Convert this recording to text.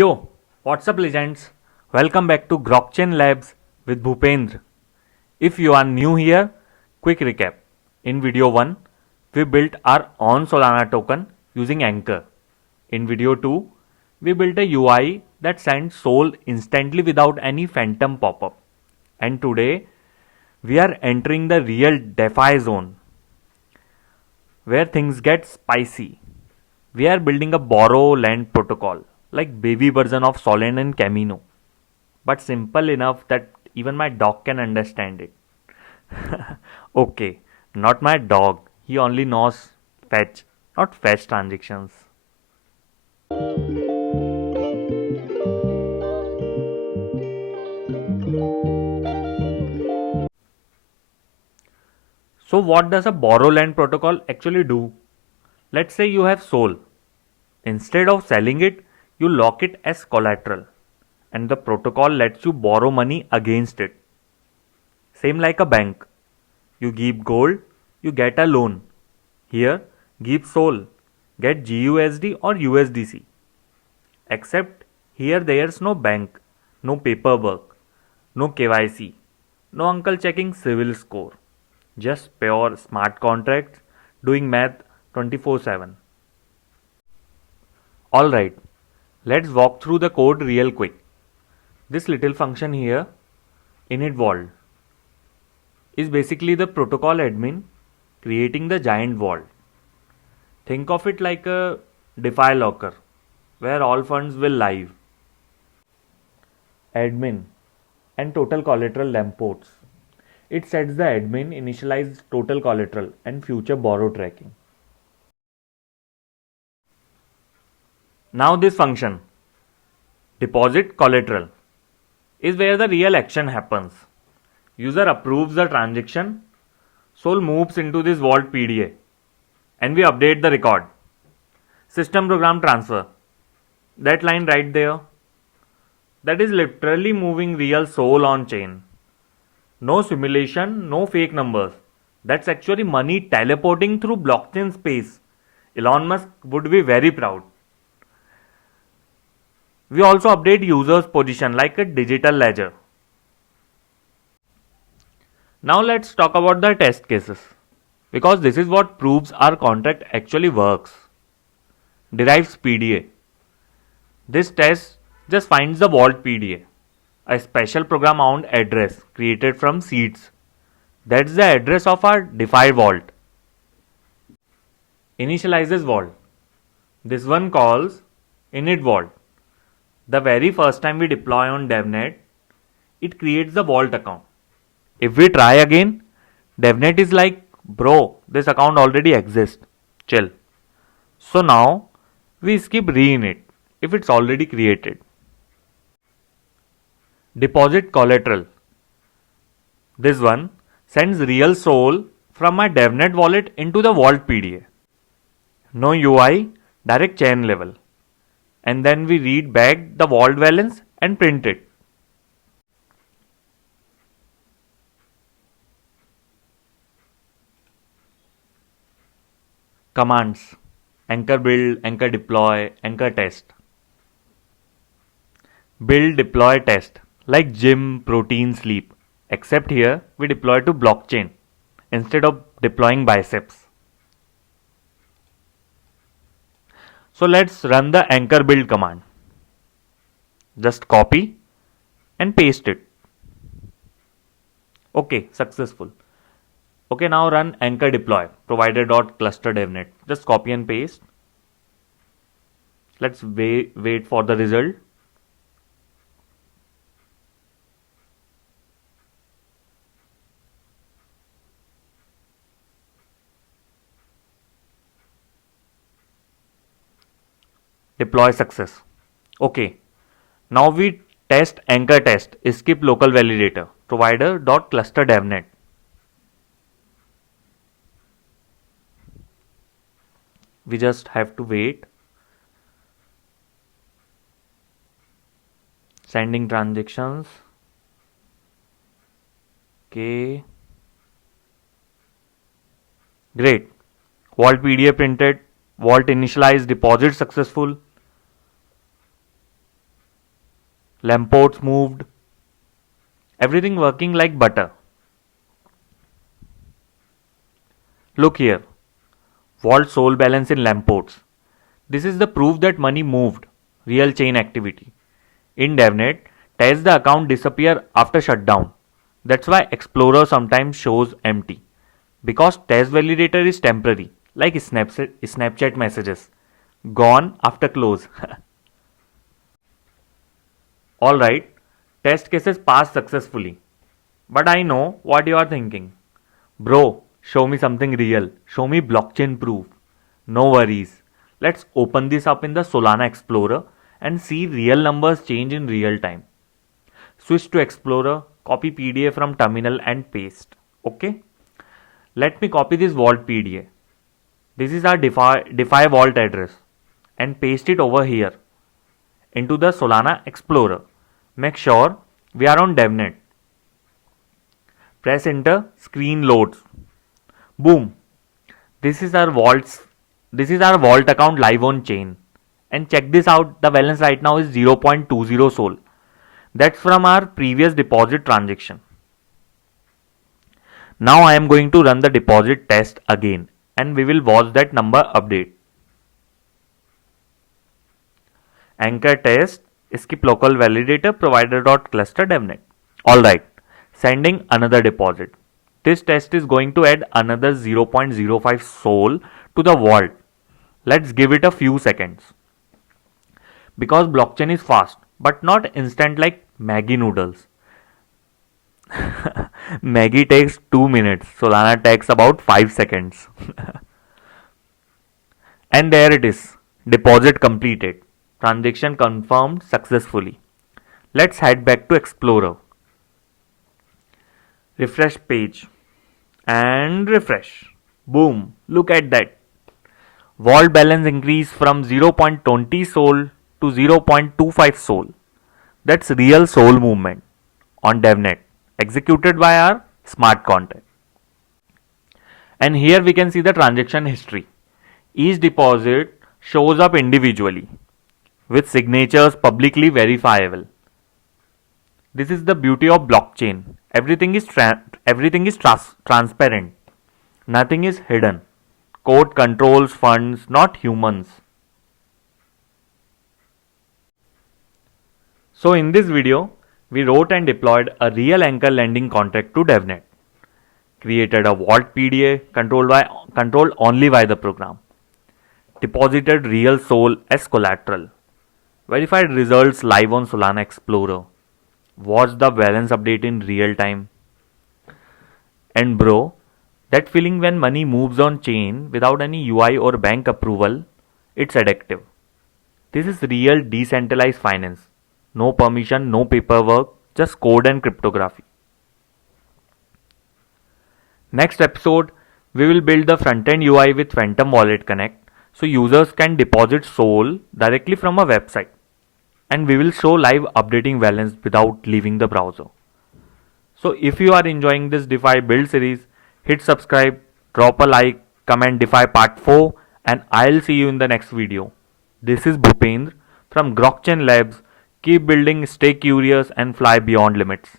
Yo, what's up legends? Welcome back to GROKCHAIN Labs with Bhupendra. If you are new here, quick recap. In video 1, we built our own Solana token using Anchor. In video 2, we built a UI that sends Sol instantly without any phantom pop-up. And today, we are entering the real DeFi zone where things get spicy. We are building a borrow lend protocol, like baby version of Solana and Camino, but simple enough that even my dog can understand it. Okay, not my dog. He only knows fetch, not fetch transactions. So what does a borrow lend protocol actually do? Let's say you have Sol. Instead of selling it, you lock it as collateral, and the protocol lets you borrow money against it. Same like a bank. You give gold, you get a loan. Here, give Sol, get GUSD or USDC. Except here there's no bank, no paperwork, no KYC, no uncle checking civil score. Just pure smart contracts doing math 24/7. Alright, let's walk through the code real quick. This little function here, init vault, is basically the protocol admin creating the giant vault. Think of it like a DeFi locker where all funds will live. Admin and total collateral lamports. It sets the admin initialize total collateral and future borrow tracking. Now this function, deposit collateral, is where the real action happens. User approves the transaction, Sol moves into this Vault PDA, and we update the record. System program transfer. That line right there, that is literally moving real Sol on chain. No simulation, no fake numbers. That's actually money teleporting through blockchain space. Elon Musk would be very proud. We also update users' position like a digital ledger. Now let's talk about the test cases, because this is what proves our contract actually works. Derives PDA. This test just finds the vault PDA, a special program owned address created from seeds. That's the address of our DeFi vault. Initializes vault. This one calls init vault. The very first time we deploy on Devnet, it creates the vault account. If we try again, Devnet is like, bro, this account already exists. Chill. So now we skip reinit if it's already created. Deposit collateral. This one sends real Sol from my Devnet wallet into the Vault PDA. No UI, direct chain level. And then we read back the vault balance and print it. Commands: anchor build, anchor deploy, anchor test. Build, deploy, test, like gym, protein, sleep. Except here we deploy to blockchain instead of deploying biceps. So let's run the anchor build command. Just copy and paste it. Okay, successful. Okay, now run anchor deploy provider.cluster Devnet. Just copy and paste. Let's wait for the result. Deploy success. Okay, now we test anchor test skip-local-validator provider.cluster Devnet. We just have to wait. Sending transactions. Okay. Great. Vault PDA printed. Vault initialized deposit successful. Lampports moved. Everything working like butter. Look here. Vault Sol balance in Lampports. This is the proof that money moved. Real chain activity. In Devnet, test the account disappear after shutdown. That's why Explorer sometimes shows empty. Because test validator is temporary, like Snapchat messages. Gone after close. Alright, test cases passed successfully. But I know what you are thinking. Bro, show me something real. Show me blockchain proof. No worries. Let's open this up in the Solana Explorer and see real numbers change in real time. Switch to Explorer, copy PDA from terminal and paste. Okay? Let me copy this vault PDA. This is our DeFi vault address and paste it over here into the Solana Explorer. Make sure we are on Devnet. Press enter, screen loads. Boom. This is our vault account live on chain. And check this out, the balance right now is 0.20 Sol. That's from our previous deposit transaction. Now I am going to run the deposit test again and we will watch that number update. Anchor test, skip-local-validator, provider.cluster, Devnet. Alright, sending another deposit. This test is going to add another 0.05 Sol to the vault. Let's give it a few seconds. Because blockchain is fast, but not instant like Maggi noodles. Maggi takes 2 minutes, Solana takes about 5 seconds. And there it is, deposit completed. Transaction confirmed successfully. Let's head back to Explorer. Refresh page. And refresh. Boom, look at that. Vault balance increased from 0.20 Sol to 0.25 Sol. That's real Sol movement on Devnet, executed by our smart contract. And here we can see the transaction history. Each deposit shows up individually with signatures publicly verifiable. This is the beauty of blockchain. Everything is transparent. Nothing is hidden. Code controls funds, not humans. So in this video, we wrote and deployed a real anchor lending contract to Devnet. Created a vault PDA controlled only by the program. Deposited real Sol as collateral. Verified results live on Solana Explorer. Watch the balance update in real time. And bro, that feeling when money moves on chain without any UI or bank approval, it's addictive. This is real decentralized finance. No permission, no paperwork, just code and cryptography. Next episode, we will build the front-end UI with Phantom Wallet Connect so users can deposit Sol directly from a website. And we will show live updating balance without leaving the browser. So if you are enjoying this DeFi build series, hit subscribe, drop a like, comment DeFi part 4 and I'll see you in the next video. This is Bhupendra from GROKCHAIN Labs. Keep building, stay curious and fly beyond limits.